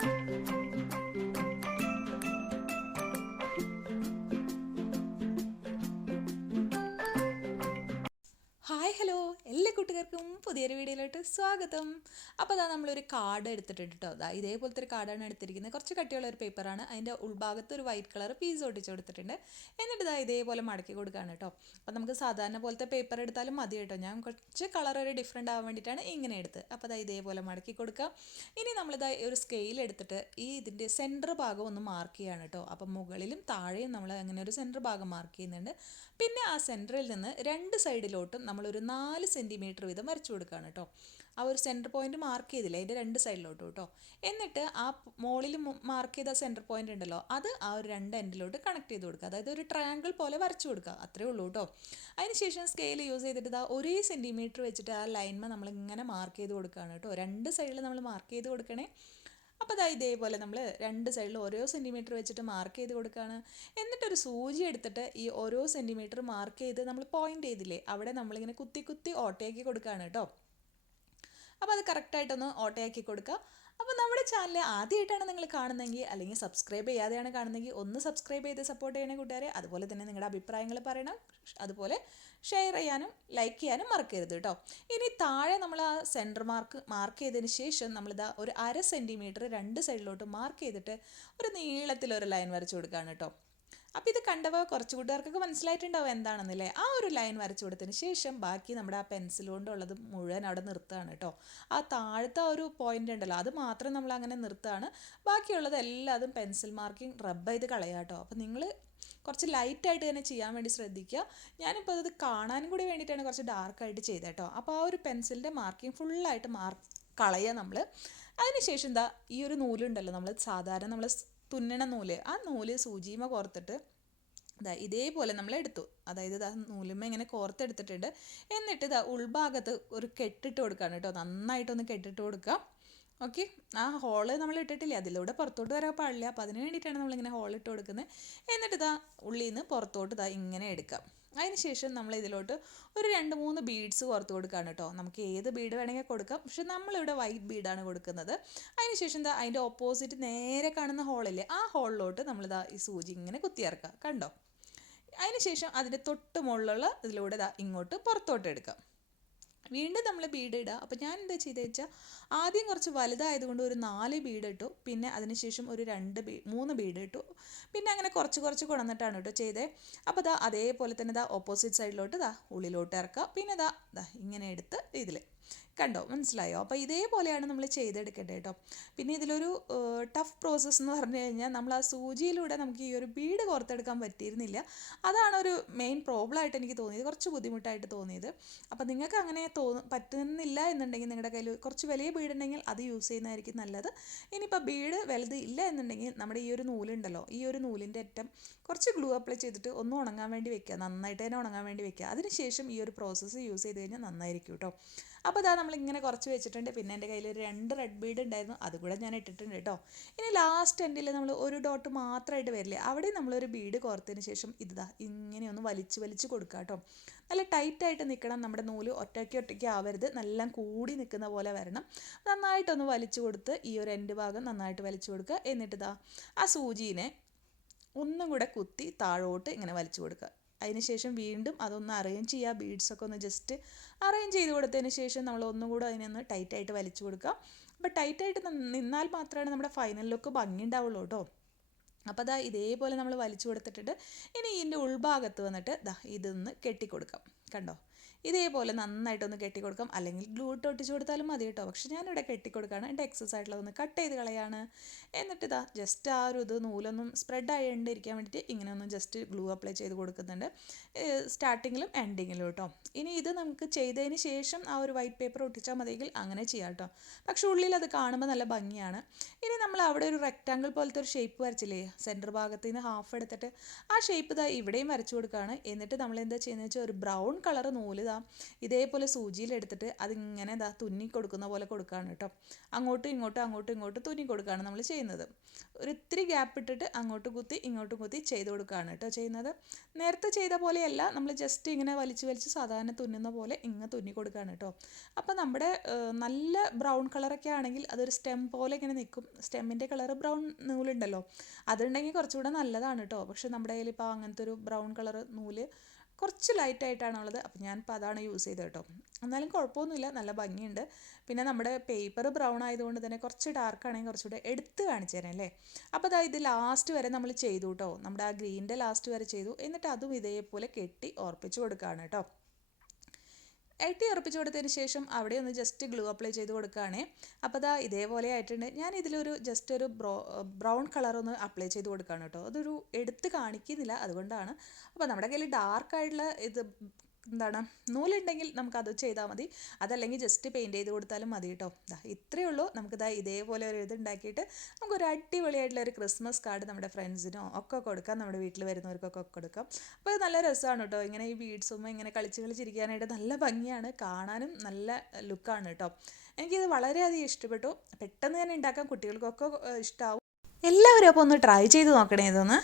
Hi hello എല്ലാ കൂട്ടുകാർക്കും പുതിയൊരു വീഡിയോയിലോട്ട് സ്വാഗതം. അപ്പോൾ അതാ നമ്മളൊരു കാർഡ് എടുത്തിട്ടുണ്ട് കേട്ടോ. അതാ ഇതേപോലത്തെ ഒരു കാർഡാണ് എടുത്തിരിക്കുന്നത്. കുറച്ച് കട്ടിയുള്ള ഒരു പേപ്പറാണ്. അതിൻ്റെ ഉൾഭാഗത്ത് ഒരു വൈറ്റ് കളർ പീസ് ഒട്ടിച്ച് കൊടുത്തിട്ടുണ്ട്. എന്നിട്ട് ഇതാ ഇതേപോലെ മടക്കി കൊടുക്കുകയാണ് കേട്ടോ. അപ്പോൾ നമുക്ക് സാധാരണ പോലത്തെ പേപ്പർ എടുത്താലും മതി കേട്ടോ. ഞാൻ കുറച്ച് കളർ ഒരു ഡിഫറെൻ്റ് ആവാൻ വേണ്ടിയിട്ടാണ് ഇങ്ങനെ എടുത്ത്. അപ്പോൾ അതാ ഇതേപോലെ മടക്കി കൊടുക്കാം. ഇനി നമ്മളിതാ ഒരു സ്കെയിൽ എടുത്തിട്ട് ഇതിൻ്റെ സെൻറ്റർ ഭാഗം ഒന്ന് മാർക്ക് ചെയ്യാണ് കേട്ടോ. അപ്പം മുകളിലും താഴെയും നമ്മൾ അങ്ങനെ ഒരു സെൻറ്റർ ഭാഗം മാർക്ക് ചെയ്യുന്നുണ്ട്. പിന്നെ ആ സെൻറ്ററിൽ നിന്ന് രണ്ട് സൈഡിലോട്ടും നമ്മളൊരു 4 സെൻറ്റിമീറ്റർ വീതം വരച്ചു കൊടുക്കുകയാണ് കേട്ടോ. ആ ഒരു സെൻറ്റർ പോയിന്റ് മാർക്ക് ചെയ്തില്ലേ, അതിൻ്റെ രണ്ട് സൈഡിലോട്ടും കേട്ടോ. എന്നിട്ട് ആ മുകളിൽ മാർക്ക് ചെയ്ത സെൻറ്റർ പോയിന്റ് ഉണ്ടല്ലോ, അത് ആ ഒരു രണ്ട് എൻഡിലോട്ട് കണക്ട് ചെയ്ത് കൊടുക്കുക. അതായത് ഒരു ട്രയാങ്കിൾ പോലെ വരച്ചു കൊടുക്കുക, അത്രേ ഉള്ളൂ കേട്ടോ. അതിനുശേഷം സ്കെയിൽ യൂസ് ചെയ്തിട്ട് ഇതാ ഒരേ സെൻറ്റിമീറ്റർ വെച്ചിട്ട് ആ ലൈൻമ നമ്മളിങ്ങനെ മാർക്ക് ചെയ്ത് കൊടുക്കുകയാണ് കേട്ടോ. രണ്ട് സൈഡിൽ നമ്മൾ മാർക്ക് ചെയ്ത് കൊടുക്കണേ. അപ്പോൾ അതാ ഇതേപോലെ നമ്മൾ രണ്ട് സൈഡിൽ ഓരോ സെൻറ്റിമീറ്റർ വെച്ചിട്ട് മാർക്ക് ചെയ്ത് കൊടുക്കുകയാണ്. എന്നിട്ടൊരു സൂചി എടുത്തിട്ട് ഈ ഓരോ സെൻറ്റിമീറ്റർ മാർക്ക് ചെയ്ത് നമ്മൾ പോയിൻ്റ് ചെയ്തില്ലേ, അവിടെ നമ്മളിങ്ങനെ കുത്തി കുത്തി ഓട്ടയാക്കി കൊടുക്കുകയാണ് കേട്ടോ. അപ്പോൾ അത് കറക്റ്റായിട്ടൊന്ന് ഓട്ടയാക്കി കൊടുക്കുക. അപ്പോൾ നമ്മുടെ ചാനൽ ആദ്യമായിട്ടാണ് നിങ്ങൾ കാണുന്നതെങ്കിൽ, അല്ലെങ്കിൽ സബ്സ്ക്രൈബ് ചെയ്യാതെയാണ് കാണുന്നതെങ്കിൽ ഒന്ന് സബ്സ്ക്രൈബ് ചെയ്ത് സപ്പോർട്ട് ചെയ്യണേ കൂട്ടുകാരെ. അതുപോലെ തന്നെ നിങ്ങളുടെ അഭിപ്രായങ്ങൾ പറയണം. അതുപോലെ ഷെയർ ചെയ്യാനും ലൈക്ക് ചെയ്യാനും മറക്കരുത് കേട്ടോ. ഇനി താഴെ നമ്മൾ ആ സെൻറ്റർ മാർക്ക് ചെയ്തതിന് ശേഷം നമ്മളിതാ ഒരു 1/2 സെൻറ്റിമീറ്റർ രണ്ട് സൈഡിലോട്ട് മാർക്ക് ചെയ്തിട്ട് ഒരു നീളത്തിലൊരു ലൈൻ വരച്ച് കൊടുക്കുകയാണ് കേട്ടോ. അപ്പോൾ ഇത് കണ്ടപ്പോൾ കുറച്ച് കൂട്ടുകാർക്കൊക്കെ മനസ്സിലായിട്ടുണ്ടാവും എന്താണെന്നല്ലേ. ആ ഒരു ലൈൻ വരച്ചു കൊടുത്തതിന് ശേഷം ബാക്കി നമ്മുടെ ആ പെൻസിൽ കൊണ്ടുള്ളത് മുഴുവൻ അവിടെ നിർത്തുകയാണ് കേട്ടോ. ആ താഴത്തെ ഒരു പോയിൻ്റ് ഉണ്ടല്ലോ, അത് മാത്രം നമ്മൾ അങ്ങനെ നിർത്തുകയാണ്. ബാക്കിയുള്ളത് എല്ലാതും പെൻസിൽ മാർക്കിംഗ് റബ്ബ് ചെയ്ത് കളയുക കേട്ടോ. അപ്പോൾ നിങ്ങൾ കുറച്ച് ലൈറ്റായിട്ട് തന്നെ ചെയ്യാൻ വേണ്ടി ശ്രദ്ധിക്കുക. ഞാനിപ്പോൾ അത് കാണാനും കൂടി വേണ്ടിയിട്ടാണ് കുറച്ച് ഡാർക്കായിട്ട് ചെയ്തത് കേട്ടോ. അപ്പോൾ ആ ഒരു പെൻസിലിൻ്റെ മാർക്കിംഗ് ഫുള്ളായിട്ട് കളയുക നമ്മൾ. അതിനുശേഷം എന്താ ഈ ഒരു നൂലുണ്ടല്ലോ, നമ്മൾ സാധാരണ നമ്മൾ തുന്നണ നൂല്, ആ നൂല് സൂചിമ കോർത്തിട്ട് ഇതാ ഇതേപോലെ നമ്മൾ എടുത്തു. അതായത് ഇതാ നൂലുമ്മ ഇങ്ങനെ കോർത്തെടുത്തിട്ടുണ്ട്. എന്നിട്ട് ഇതാ ഉൾഭാഗത്ത് ഒരു കെട്ടിട്ട് കൊടുക്കുകയാണ് കേട്ടോ. നന്നായിട്ടൊന്ന് കെട്ടിട്ട് കൊടുക്കുക. ഓക്കെ, ആ ഹോള് നമ്മൾ ഇട്ടിട്ടില്ലേ, അതിലൂടെ പുറത്തോട്ട് വരാൻ പാടില്ല. അപ്പോൾ അതിന് വേണ്ടിയിട്ടാണ് നമ്മളിങ്ങനെ ഹോളിട്ട് കൊടുക്കുന്നത്. എന്നിട്ട് ഇതാ ഉള്ളിൽ നിന്ന് പുറത്തോട്ട് ഇതാ ഇങ്ങനെ എടുക്കാം. അതിനുശേഷം നമ്മൾ ഇതിലോട്ട് ഒരു 2-3 ബീഡ്സ് കോർത്ത് കൊടുക്കുകയാണ് കേട്ടോ. നമുക്ക് ഏത് ബീഡ് വേണമെങ്കിൽ കൊടുക്കാം, പക്ഷെ നമ്മളിവിടെ വൈറ്റ് ബീഡാണ് കൊടുക്കുന്നത്. അതിനുശേഷം എന്താ അതിൻ്റെ ഓപ്പോസിറ്റ് നേരെ കാണുന്ന ഹോളില്ലേ, ആ ഹോളിലോട്ട് നമ്മളിതാ ഈ സൂചി ഇങ്ങനെ കുത്തിയിറക്കാം, കണ്ടോ. അതിനുശേഷം അതിൻ്റെ തൊട്ട് മുകളിലുള്ള ഇതിലൂടെ ഇതാ ഇങ്ങോട്ട് പുറത്തോട്ട് എടുക്കാം. വീണ്ടും നമ്മൾ ബീഡ് ഇടുക. അപ്പോൾ ഞാൻ എന്താ ചെയ്തത് വെച്ചാൽ ആദ്യം കുറച്ച് വലുതായതുകൊണ്ട് ഒരു 4 ബീഡ് ഇട്ടു. പിന്നെ അതിനുശേഷം ഒരു 3 ബീഡ് ഇട്ടു. പിന്നെ അങ്ങനെ കുറച്ച് കുറച്ച് കൊണ്ടുവന്നിട്ടാണ് കേട്ടോ ചെയ്തത്. അപ്പോൾ ഇതാ അതേപോലെ തന്നെ ഇതാ ഓപ്പോസിറ്റ് സൈഡിലോട്ട് ഇതാ ഉള്ളിലോട്ട് ഇറക്കുക. പിന്നെ ഇതാ ഇങ്ങനെ എടുത്ത് ഇതിൽ കണ്ടോ, മനസ്സിലായോ. അപ്പോൾ ഇതേപോലെയാണ് നമ്മൾ ചെയ്തെടുക്കേണ്ടത് കേട്ടോ. പിന്നെ ഇതിലൊരു ടഫ് പ്രോസസ്സ് എന്ന് പറഞ്ഞു കഴിഞ്ഞാൽ നമ്മൾ ആ സൂചിയിലൂടെ നമുക്ക് ഈ ഒരു ബീഡ് കോർത്തെടുക്കാൻ പറ്റിയിരുന്നില്ല. അതാണ് ഒരു മെയിൻ പ്രോബ്ലം ആയിട്ട് എനിക്ക് തോന്നിയത്, കുറച്ച് ബുദ്ധിമുട്ടായിട്ട് തോന്നിയത്. അപ്പോൾ നിങ്ങൾക്ക് അങ്ങനെ പറ്റുന്നില്ല എന്നുണ്ടെങ്കിൽ നിങ്ങളുടെ കയ്യിൽ കുറച്ച് വലിയ ബീഡ് ഉണ്ടെങ്കിൽ അത് യൂസ് ചെയ്യുന്നതായിരിക്കും നല്ലത്. ഇനിയിപ്പോൾ ബീഡ് വലുത് ഇല്ല എന്നുണ്ടെങ്കിൽ നമ്മുടെ ഈ ഒരു നൂലുണ്ടല്ലോ, ഈ ഒരു നൂലിൻ്റെ അറ്റം കുറച്ച് ഗ്ലൂ അപ്ലൈ ചെയ്തിട്ട് ഒന്ന് ഉണങ്ങാൻ വേണ്ടി വെക്കുക, നന്നായിട്ട് തന്നെ ഉണങ്ങാൻ വേണ്ടി വെക്കുക. അതിനുശേഷം ഈ ഒരു പ്രോസസ്സ് യൂസ് ചെയ്ത് കഴിഞ്ഞാൽ നന്നായിരിക്കും കേട്ടോ. അപ്പോൾ അതാ നമ്മളിങ്ങനെ കുറച്ച് വെച്ചിട്ടുണ്ട്. പിന്നെ എൻ്റെ കയ്യിൽ ഒരു 2 റെഡ് ബീഡ് ഉണ്ടായിരുന്നു, അതുകൂടെ ഞാൻ ഇട്ടിട്ടുണ്ട് കേട്ടോ. ഇനി ലാസ്റ്റ് എൻഡിൽ നമ്മൾ ഒരു ഡോട്ട് മാത്രമായിട്ട് വരില്ലേ, അവിടെ നമ്മളൊരു ബീഡ് കോർത്തതിന് ശേഷം ഇതാ ഇങ്ങനെ ഒന്ന് വലിച്ച് കൊടുക്കുക കേട്ടോ. നല്ല ടൈറ്റായിട്ട് നിൽക്കണം, നമ്മുടെ നൂല് ഒറ്റയ്ക്ക് ആവരുത്, നല്ല കൂടി നിൽക്കുന്ന പോലെ വരണം. നന്നായിട്ടൊന്ന് വലിച്ചു കൊടുത്ത് ഈ ഒരു എൻഡ് ഭാഗം നന്നായിട്ട് വലിച്ചു കൊടുക്കുക. എന്നിട്ട് ഇതാ ആ സൂചീനെ ഒന്നും കൂടെ കുത്തി താഴോട്ട് ഇങ്ങനെ വലിച്ചു കൊടുക്കുക. അതിനുശേഷം വീണ്ടും അതൊന്ന് അറേഞ്ച് ചെയ്യുക. ബീഡ്സൊക്കെ ഒന്ന് ജസ്റ്റ് അറേഞ്ച് ചെയ്ത് കൊടുത്തതിന് ശേഷം നമ്മൾ ഒന്നുകൂടെ അതിനൊന്ന് ടൈറ്റായിട്ട് വലിച്ചു കൊടുക്കുക. അപ്പോൾ ടൈറ്റായിട്ട് നിന്നാൽ മാത്രമാണ് നമ്മുടെ ഫൈനൽ ലുക്ക് ഭംഗി ഉണ്ടാവുള്ളൂ കേട്ടോ. അപ്പോൾ അതാ ഇതേപോലെ നമ്മൾ വലിച്ചു കൊടുത്തിട്ടുണ്ട്. ഇനി ഇതിൻ്റെ ഉൾഭാഗത്ത് വന്നിട്ട് ഇതൊന്ന് കെട്ടിക്കൊടുക്കാം, കണ്ടോ. ഇതേപോലെ നന്നായിട്ടൊന്ന് കെട്ടിക്കൊടുക്കാം, അല്ലെങ്കിൽ ഗ്ലൂ ഇട്ട് ഒട്ടിച്ച് കൊടുത്താലും മതി കേട്ടോ. പക്ഷെ ഞാനിവിടെ കെട്ടിക്കൊടുക്കുകയാണ്. എൻ്റെ എക്സസ് ആയിട്ടുള്ളതൊന്ന് കട്ട് ചെയ്ത് കളയാണ്. എന്നിട്ട് ജസ്റ്റ് ആ ഒരു നൂലൊന്നും സ്പ്രെഡ് ആയിട്ടിരിക്കാൻ വേണ്ടിയിട്ട് ഇങ്ങനെ ഒന്ന് ജസ്റ്റ് ഗ്ലൂ അപ്ലൈ ചെയ്ത് കൊടുക്കുന്നുണ്ട്, സ്റ്റാർട്ടിങ്ങിലും എൻഡിങ്ങിലും കേട്ടോ. ഇനി ഇത് നമുക്ക് ചെയ്തതിന് ശേഷം ആ ഒരു വൈറ്റ് പേപ്പർ ഒട്ടിച്ചാൽ മതിയെങ്കിൽ അങ്ങനെ ചെയ്യാം കേട്ടോ. പക്ഷെ ഉള്ളിൽ അത് കാണുമ്പോൾ നല്ല ഭംഗിയാണ്. ഇനി നമ്മൾ അവിടെ ഒരു റെക്റ്റാങ്കിൾ പോലത്തെ ഒരു ഷേപ്പ് വരച്ചില്ലേ, സെൻറ്റർ ഭാഗത്ത് നിന്ന് ഹാഫ് എടുത്തിട്ട് ആ ഷേപ്പ് ഇവിടെയും വരച്ചു കൊടുക്കുകയാണ്. എന്നിട്ട് നമ്മൾ എന്താ ചെയ്യുന്നത് വെച്ചാൽ ഒരു ബ്രൗൺ കളർ നൂല് ഇതേപോലെ സൂചിയിലെടുത്തിട്ട് അതിങ്ങനെ തുന്നി കൊടുക്കുന്ന പോലെ കൊടുക്കുകയാണ് കേട്ടോ. അങ്ങോട്ടും ഇങ്ങോട്ടും തുന്നി കൊടുക്കുകയാണ് നമ്മൾ ചെയ്യുന്നത്. ഒരിത്തിരി ഗ്യാപ്പ് ഇട്ടിട്ട് അങ്ങോട്ടും കുത്തി ഇങ്ങോട്ടും കുത്തി ചെയ്ത് കൊടുക്കുകയാണ് കേട്ടോ ചെയ്യുന്നത്. നേരത്തെ ചെയ്ത പോലെയല്ല, നമ്മൾ ജസ്റ്റ് ഇങ്ങനെ വലിച്ച് സാധാരണ തുന്നുന്ന പോലെ ഇങ്ങനെ തുന്നി കൊടുക്കുകയാണ് കേട്ടോ. അപ്പോൾ നമ്മുടെ നല്ല ബ്രൗൺ കളറൊക്കെ ആണെങ്കിൽ അതൊരു സ്റ്റെം പോലെ ഇങ്ങനെ നിൽക്കും. സ്റ്റെമ്മിൻ്റെ കളർ ബ്രൗൺ നൂലുണ്ടല്ലോ, അതുണ്ടെങ്കിൽ കുറച്ചുകൂടെ നല്ലതാണ് കേട്ടോ. പക്ഷെ നമ്മുടെ കയ്യിൽ ഇപ്പോൾ അങ്ങനത്തെ ഒരു ബ്രൗൺ കളർ നൂല് കുറച്ച് ലൈറ്റായിട്ടാണുള്ളത്, അപ്പോൾ ഞാനിപ്പോൾ അതാണ് യൂസ് ചെയ്തത് കേട്ടോ. എന്നാലും കുഴപ്പമൊന്നുമില്ല, നല്ല ഭംഗിയുണ്ട്. പിന്നെ നമ്മുടെ പേപ്പർ ബ്രൗൺ ആയതുകൊണ്ട് തന്നെ കുറച്ച് ഡാർക്കാണെങ്കിൽ കുറച്ചുകൂടെ എടുത്ത് കാണിച്ചു തരാം അല്ലേ. അപ്പോൾ ഇത് ലാസ്റ്റ് വരെ നമ്മൾ ചെയ്തു കേട്ടോ. നമ്മുടെ ആ ഗ്രീനിൻ്റെ ലാസ്റ്റ് വരെ ചെയ്തു. എന്നിട്ട് അതും ഇതേപോലെ കെട്ടി ഉറപ്പിച്ച് കൊടുക്കുകയാണ് കേട്ടോ. ഉറപ്പിച്ച് കൊടുത്തതിന് ശേഷം അവിടെ ഒന്ന് ജസ്റ്റ് ഗ്ലൂ അപ്ലൈ ചെയ്ത് കൊടുക്കുകയാണേ. അപ്പോൾ ഇതേപോലെ ആയിട്ടുണ്ട്. ഞാൻ ഇതിലൊരു ജസ്റ്റ് ഒരു ബ്രൗൺ കളറൊന്ന് അപ്ലൈ ചെയ്ത് കൊടുക്കുകയാണ് കേട്ടോ. അതൊരു എടുത്ത് കാണിക്കുന്നില്ല, അതുകൊണ്ടാണ്. അപ്പോൾ നമ്മുടെ കയ്യിൽ ഡാർക്കായിട്ടുള്ള നൂലുണ്ടെങ്കിൽ നമുക്കത് ചെയ്താൽ മതി, അതല്ലെങ്കിൽ ജസ്റ്റ് പെയിൻറ്റ് ചെയ്ത് കൊടുത്താലും മതി കേട്ടോ. ഇത്രയേ ഉള്ളൂ. നമുക്കിതാ ഇതേപോലെ ഒരു ഉണ്ടാക്കിയിട്ട് നമുക്കൊരു അടിപൊളിയായിട്ടുള്ള ഒരു ക്രിസ്മസ് കാർഡ് നമ്മുടെ ഫ്രണ്ട്സിനോ ഒക്കെ കൊടുക്കാം, നമ്മുടെ വീട്ടിൽ വരുന്നവർക്കൊക്കെ കൊടുക്കാം. അപ്പോൾ ഇത് നല്ല രസമാണ് കേട്ടോ. ഇങ്ങനെ ഈ ബീഡ്സും ഇങ്ങനെ കളിച്ചിരിക്കാനായിട്ട് നല്ല ഭംഗിയാണ്, കാണാനും നല്ല ലുക്കാണ് കേട്ടോ. എനിക്കിത് വളരെയധികം ഇഷ്ടപ്പെട്ടു. പെട്ടെന്ന് തന്നെ ഉണ്ടാക്കാം, കുട്ടികൾക്കൊക്കെ ഇഷ്ടമാവും. എല്ലാവരും അപ്പോൾ ഒന്ന് ട്രൈ ചെയ്ത് നോക്കണേ ഇതൊന്ന്.